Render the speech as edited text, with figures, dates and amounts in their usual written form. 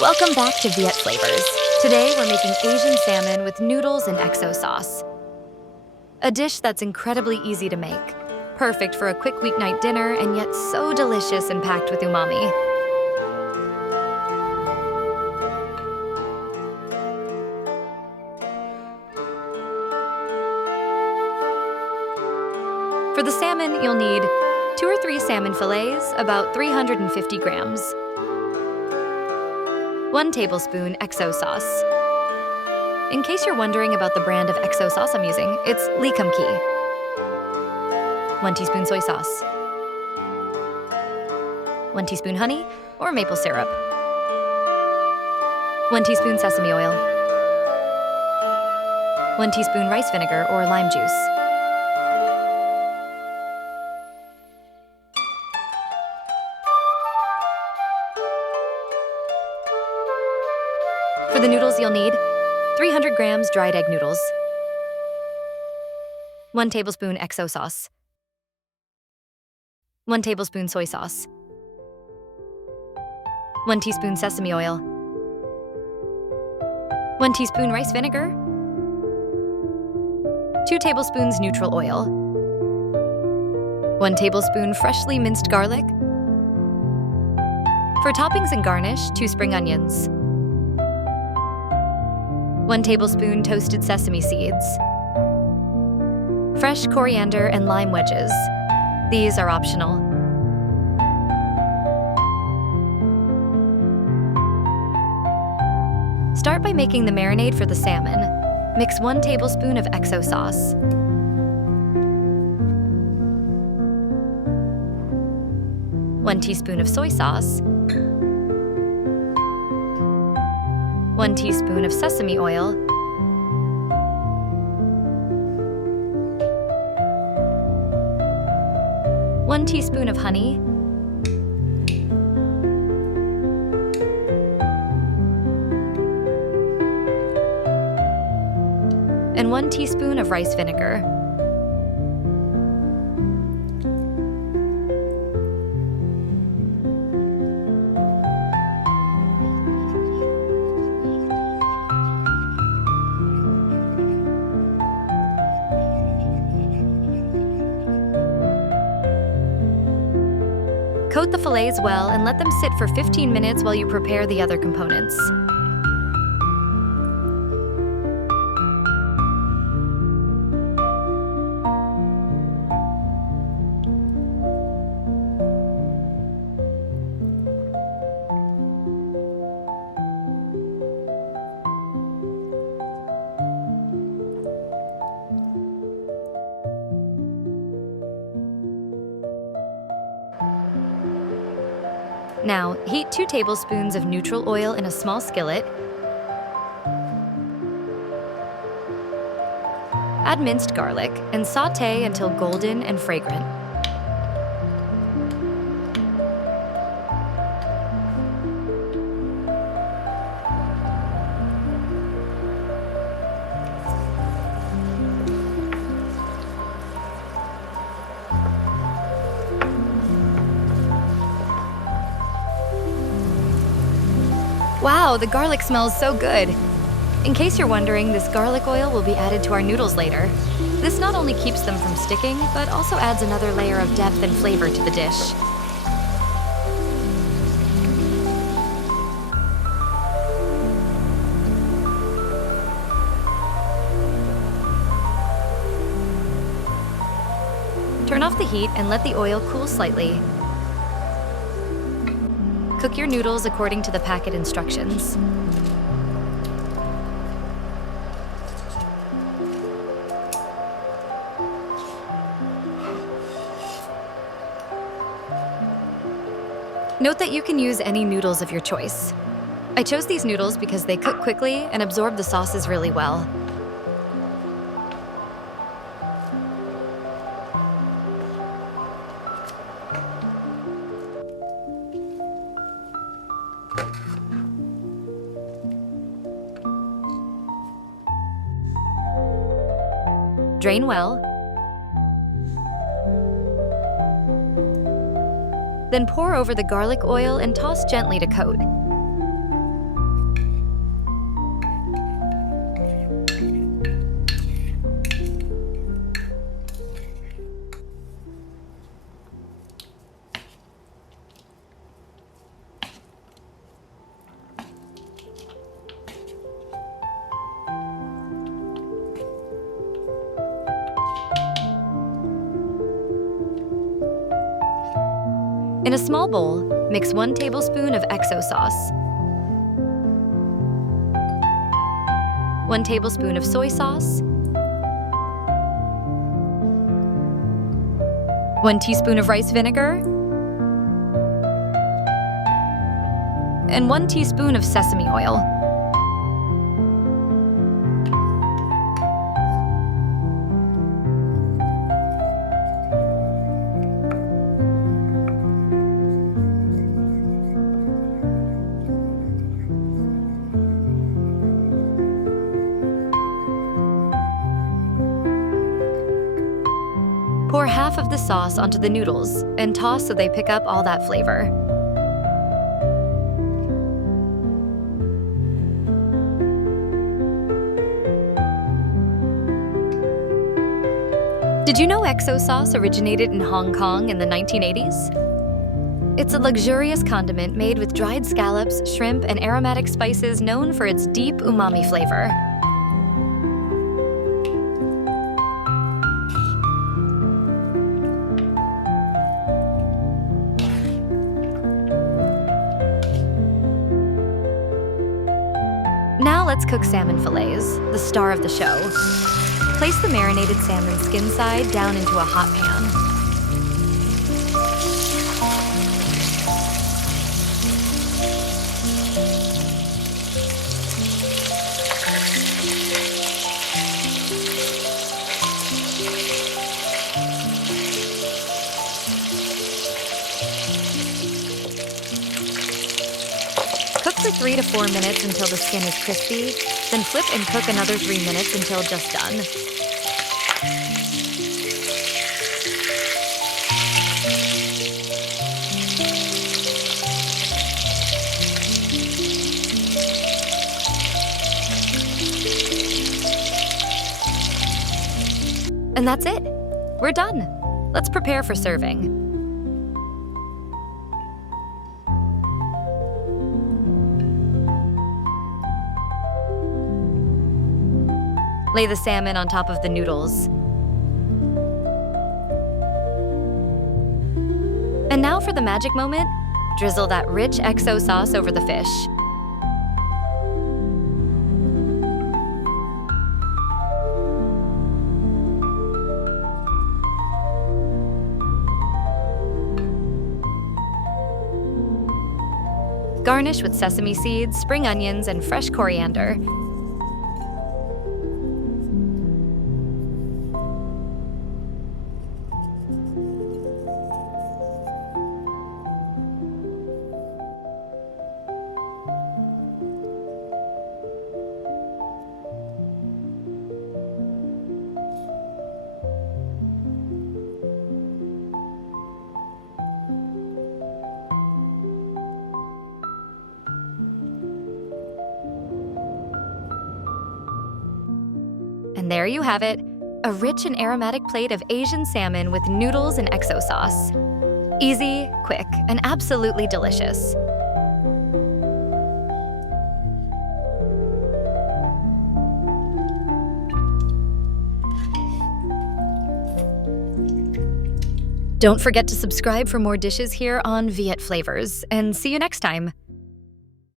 Welcome back to Viet Flavors. Today we're making Asian salmon with noodles and XO sauce. A dish that's incredibly easy to make, perfect for a quick weeknight dinner and yet so delicious and packed with umami. For the salmon, you'll need 2 or 3 salmon fillets, about 350 grams. 1 tablespoon XO sauce. In case you're wondering about the brand of XO sauce I'm using, it's Lee Kum Kee. 1 teaspoon soy sauce. 1 teaspoon honey or maple syrup. 1 teaspoon sesame oil. 1 teaspoon rice vinegar or lime juice. For the noodles, you'll need 300 grams dried egg noodles, 1 tablespoon XO sauce, 1 tablespoon soy sauce, 1 teaspoon sesame oil, 1 teaspoon rice vinegar, 2 tablespoons neutral oil, 1 tablespoon freshly minced garlic. For toppings and garnish, 2 spring onions, 1 tablespoon toasted sesame seeds, fresh coriander and lime wedges. These are optional. Start by making the marinade for the salmon. Mix 1 tablespoon of XO sauce, 1 teaspoon of soy sauce, 1 teaspoon of sesame oil, 1 teaspoon of honey, and 1 teaspoon of rice vinegar. Coat the fillets well and let them sit for 15 minutes while you prepare the other components. Now, heat 2 tablespoons of neutral oil in a small skillet. Add minced garlic and sauté until golden and fragrant. Wow, the garlic smells so good. In case you're wondering, this garlic oil will be added to our noodles later. This not only keeps them from sticking, but also adds another layer of depth and flavor to the dish. Turn off the heat and let the oil cool slightly. Cook your noodles according to the packet instructions. Note that you can use any noodles of your choice. I chose these noodles because they cook quickly and absorb the sauces really well. Drain well. Then pour over the garlic oil and toss gently to coat. In a small bowl, mix 1 tablespoon of XO sauce, 1 tablespoon of soy sauce, 1 teaspoon of rice vinegar, and 1 teaspoon of sesame oil. Pour half of the sauce onto the noodles and toss so they pick up all that flavor. Did you know XO sauce originated in Hong Kong in the 1980s? It's a luxurious condiment made with dried scallops, shrimp, and aromatic spices known for its deep umami flavor. Now let's cook salmon fillets, the star of the show. Place the marinated salmon skin side down into a hot pan. Cook for 3 to 4 minutes until the skin is crispy, then flip and cook another 3 minutes until just done. And that's it. We're done. Let's prepare for serving. Lay the salmon on top of the noodles. And now for the magic moment, drizzle that rich XO sauce over the fish. Garnish with sesame seeds, spring onions, and fresh coriander. And there you have it, a rich and aromatic plate of Asian salmon with noodles and XO sauce. Easy, quick, and absolutely delicious. Don't forget to subscribe for more dishes here on Viet Flavors, and see you next time.